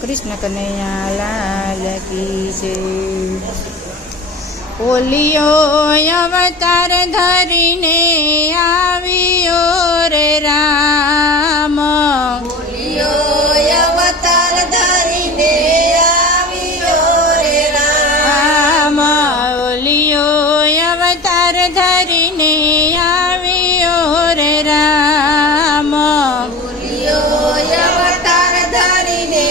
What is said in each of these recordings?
કૃષ્ણ કનૈયા લાલ કી જય। ઓલિયો અવતાર ધરીને આવ્યો રે રામ, ઓલિયો અવતાર ધરીને આવ્યો રે રામ, ઓલિયો અવતાર ધરીને આવ્યો રે રામ, ઓલિયો અવતાર ધરીને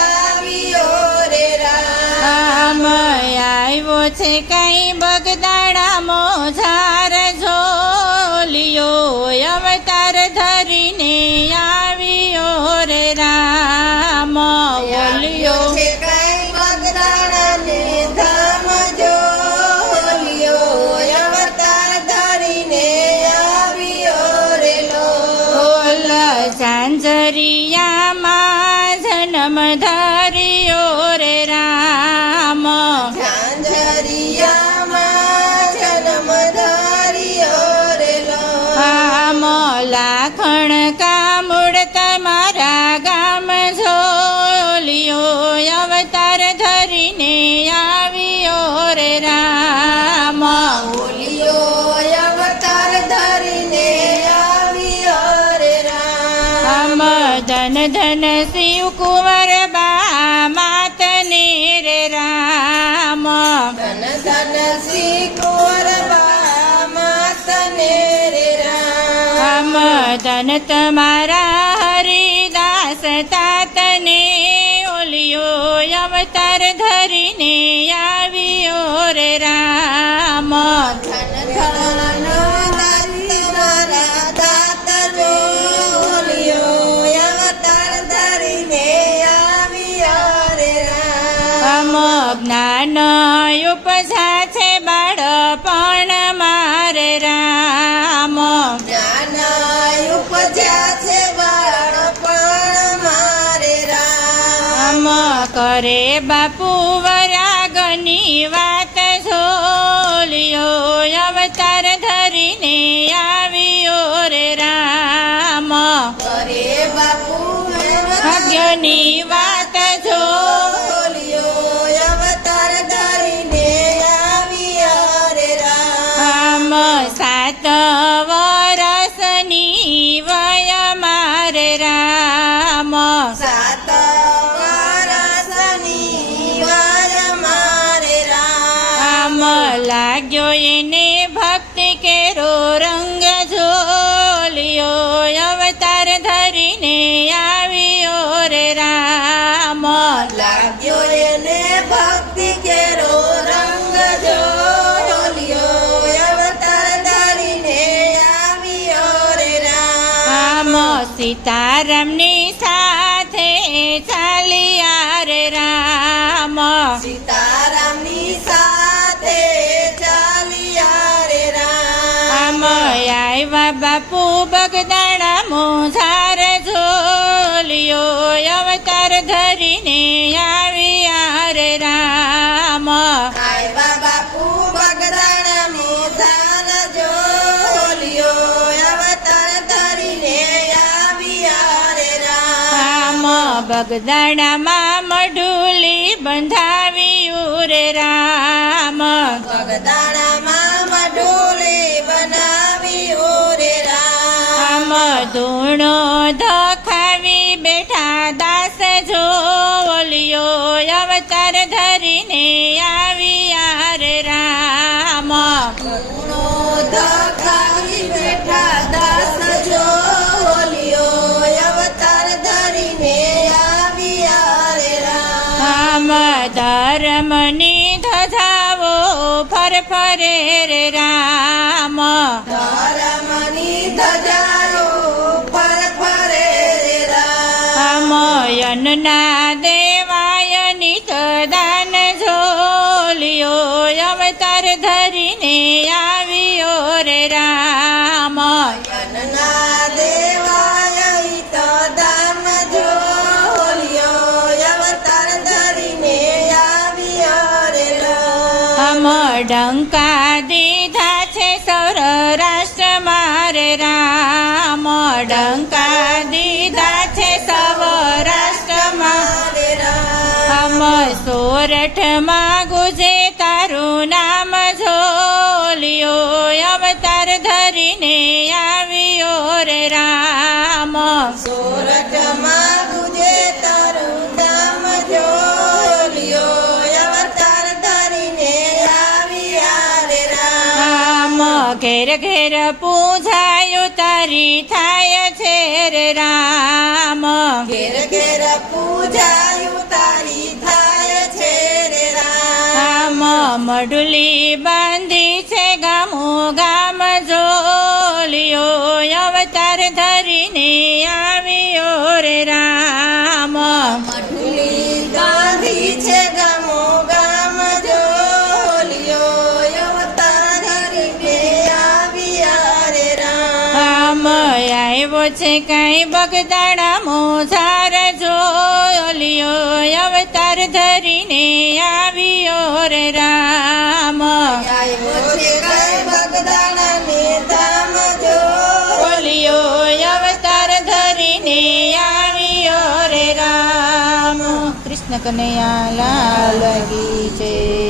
આવ્યો રે રામ, આવ્યો છે કઈ બગદાણા મોજાર ઝોલિયો અવતાર ધરીને આવ્યો રે રામ, ઓલિયો છે કઈ બગદાણાને ધામ જોલિયો અવતાર ધરીને આવ્યો રે ઓલ ઝાંઝરિયામાં જન્મ ધર્યો રે રામ, ઝાંઝરિયામાં જન્મ ધર્યો રે આમ લાખણ કામુડ તમારા ગામ ઝોલિયો અવતાર ધરીને આવ્યો રે રામ, ઓલિયો અવતાર ધરીને આવ્યો રે રામ, ધન ધન શિવ કુંવર બા માતને રે રામ, ધન ધન શ્રી કુંવર બા માતને રે રામ, ધન તમારા હરિદાસ તાતને ઓલિયો અવતાર ધરીને આવ્યો રે રામ, ધન ધન તમારા દાત જો ઓલિયો અવતાર ધરીને આવ્યો રે રામ, જ્ઞાન ઉપજા છે બાળપણ મારે રામ, જ્ઞાન ઉપજ્યા છે બાળપણ મારે રામ, કરે બાપુ વરાગની વાત ઝોલિયો અવતાર ધરીને આવ્યો રે રામ, કરે બાપુ ભાગ્યની વાત ઓલિયો અવતાર ધરીને આવ્યો રે રામ, સાત વરસની વય મારે રામ, સાત વરસની વય મારે રામ, લાગ્યો એને ભક્તિ કેરો રંગ ઝોલિયો અવતાર ધરીને આવ્યો રે રામ, લાગ્યો એને ભક્તિ કેરો રંગ જો ઓલિયો અવતાર ધરીને આવ્યો રે રામ, સીતારામની સાથે ચાલ્યા રે રામ, સીતારામની સાથે ચાલ્યા રે રામ, આવ્યા બાપુ બગદાણા મોજાર ઝોલિયો અવતાર ધરીને આવ્યા રે રામ, આવ્યા બાપુ બગદાણા મોધાર જો ઓલિયો અવતાર ધરીને આવ્યા રે રામ, બગદાણામાં મઢુલી બંધાવ્યું રે રામ, બગદાણામાં મઢુલી બનાવ્યું રે રામ, ધૂણો ધખાવી બેઠા દાસ ઝોલિયો અવતાર ધરીને આવ્યા રે રામ, ધૂણો ધખાવી બેઠા દાસ જો ઓલિયો અવતાર ધરીને આવ્યા રે રામ, ધર્મની ધજાવો ફરફરે રે રામ, ધર્મની ધજાઓ ફરફરે રે રામ, યનના દેવાય નિત દાન ઝોલિયો અવતાર ધરીને આવ્યો રે રામ, યનના દેવાય ઈત દાન જો ઓલિયો અવતાર ધરીને આવ્યો રે રામ, ડંકા દીધા છે સૌરાષ્ટ્ર મારે રામ, ડંકા દીધા છે સૌરાષ્ટ્રમાં રે રામ, સોરઠમાં ગુજે તારું નામ ઝોલ્યો અવતાર ધરીને આવ્યો રે રામ સોરઠમાં ગુજે તારું નામ ઝોલ્યો અવતાર ધરીને આવ્યા રે રામ. ઘેર ઘેર પૂજાયું તારી થાય છે રે રામ ઘેર ઘેર પૂજાયું તારી થાય છે રે રામ. મડુલી બાંધી છે ગામો ગામ ઝોલ્યો અવતાર ધરીને આવ્યો રે રામ મઢુલી ગાંધી છે ગામો ગામ ઝોલ્યો અવતાર ધરીને આવ્યા રે રામ. આવ્યો છે કઈ બગદાણા મોજાર ઝોલ્યો અવતાર ધરીને આવ્યો રે રામ આવ્યો છે કઈ બગદાણા ને ધામ બોલ્યો અવતાર ધરીને આવ્યો રે રામ. કૃષ્ણ કનૈયા લાલ કી જય.